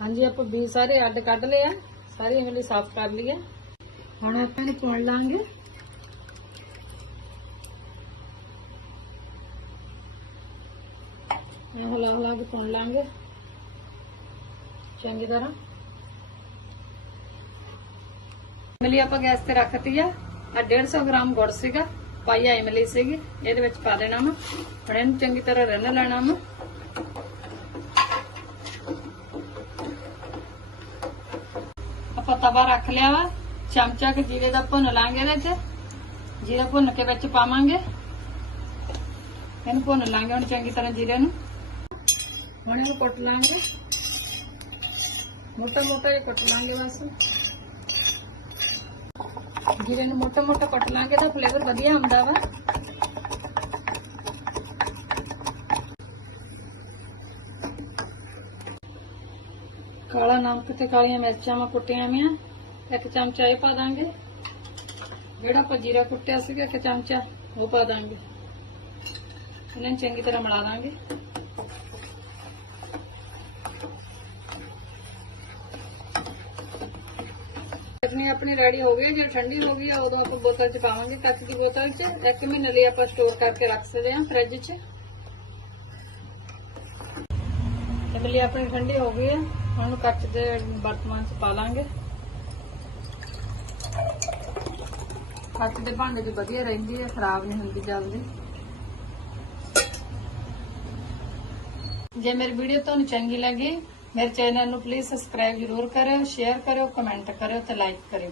ਹਾਂਜੀ, ਆਪਾਂ ਬੀ ਸਾਰੇ ਅੱਡ ਕੱਢ ਲਏ ਆ। ਸਾਰੇ ਇਮਲੀ ਸਾਫ਼ ਕਰ ਲਈ ਆ ਹੁਣ ਆਪਾਂ ਇਹਨੂੰ ਪੁਣ ਲਾਂਗੇ। ਇਹ ਹਲਾ ਹਲਾ ਕੇ ਪੁਣ ਲਾਂਗੇ। ਚੰਗੀ ਤਰ੍ਹਾਂ। ਇਮਲੀ ਆਪਾਂ ਗੈਸ ਤੇ ਰੱਖਤੀ ਆ। ਆ 150 ਗ੍ਰਾਮ ਗੁੜ ਸੀਗਾ। ਪਾਈਆ ਇਮਲੀ ਸੀਗੀ। ਇਹਦੇ ਵਿੱਚ ਪਾ ਦੇਣਾ ਵਾ। ਹੁਣ ਇਹਨੂੰ ਚੰਗੀ ਤਰ੍ਹਾਂ ਰਿੰਨ ਲੈਣਾ ਵਾ। ਆਪਾਂ ਤਵਾ ਰੱਖ ਲਿਆ ਵਾ, ਚਮਚਾ ਕੇ ਜੀਰੇ ਦਾ ਭੁੰਨ ਲਾਂਗੇ ਇਹਦੇ ਚ। ਜੀਰਾ ਭੁੰਨ ਕੇ ਵਿੱਚ ਪਾਵਾਂਗੇ। ਇਹਨੂੰ ਭੁੰਨ ਲਾਂਗੇ ਹੁਣ ਚੰਗੀ ਤਰ੍ਹਾਂ ਜੀਰੇ ਨੂੰ। ਹੁਣ ਇਹਨੂੰ ਕੁੱਟ ਲਾਂਗੇ। ਮੋਟਾ ਮੋਟਾ ਜਿਹਾ ਕੁੱਟ ਲਾਂਗੇ ਬਸ। ਜੀਰੇ ਨੂੰ ਮੋਟਾ ਮੋਟਾ ਕੁੱਟ ਲਾਂਗੇ ਤਾਂ ਫਲੇਵਰ ਵਧੀਆ ਆਉਂਦਾ ਵਾ। ਕਾਲਾ ਨਮਕ ਤੇ ਕਾਲੀਆਂ ਮਿਰਚਾਂ ਮੈਂ ਕੁੱਟੀਆਂ ਵੀਆਂ ਇੱਕ ਚਮਚਾ ਇਹ ਪਾ ਦਾਂਗੇ। ਜਿਹੜਾ ਆਪਾਂ ਜੀਰਾ ਕੁੱਟਿਆ ਸੀਗਾ, ਇੱਕ ਚਮਚਾ ਉਹ ਪਾ ਦਾਂਗੇ। ਇਹਨਾਂ ਨੂੰ ਚੰਗੀ ਤਰ੍ਹਾਂ ਮਿਲਾ ਦਾਂਗੇ। ਚਟਨੀ ਆਪਣੀ ਰੈਡੀ ਹੋ ਗਈ ਜੇ ਠੰਡੀ ਹੋ ਗਈ ਆ, ਉਦੋਂ ਆਪਾਂ ਬੋਤਲ ਚ ਪਾਵਾਂਗੇ। ਕੱਚ ਦੀ ਬੋਤਲ ਚ ਇੱਕ ਮਹੀਨੇ ਲਈ ਆਪਾਂ ਸਟੋਰ ਕਰਕੇ ਰੱਖ ਸਕਦੇ ਹਾਂ ਫ੍ਰਿਜ ਚ। ਇਮਲੀ ਆਪਣੀ ਠੰਡੀ ਹੋ ਗਈ ਹੈ। ਉਹਨੂੰ ਕੱਚ ਦੇ ਬਰਤਮਾਨ ਚ ਪਾ ਲਾਂਗੇ। ਕੱਚ ਦੇ ਭਾਂਡੇ ਦੀ ਵਧੀਆ ਰਹਿੰਦੀ ਹੈ, ਖਰਾਬ ਨਹੀਂ ਹੁੰਦੀ ਜਲਦੀ। ਜੇ ਮੇਰੀ ਵੀਡੀਓ ਤੁਹਾਨੂੰ ਚੰਗੀ ਲੱਗੀ, ਮੇਰੇ ਚੈਨਲ ਨੂੰ ਪਲੀਜ਼ ਸਬਸਕ੍ਰਾਈਬ ਜ਼ਰੂਰ ਕਰਿਓ ਸ਼ੇਅਰ ਕਰਿਓ ਕਮੈਂਟ ਕਰਿਓ ਤੇ ਲਾਈਕ ਕਰਿਓ।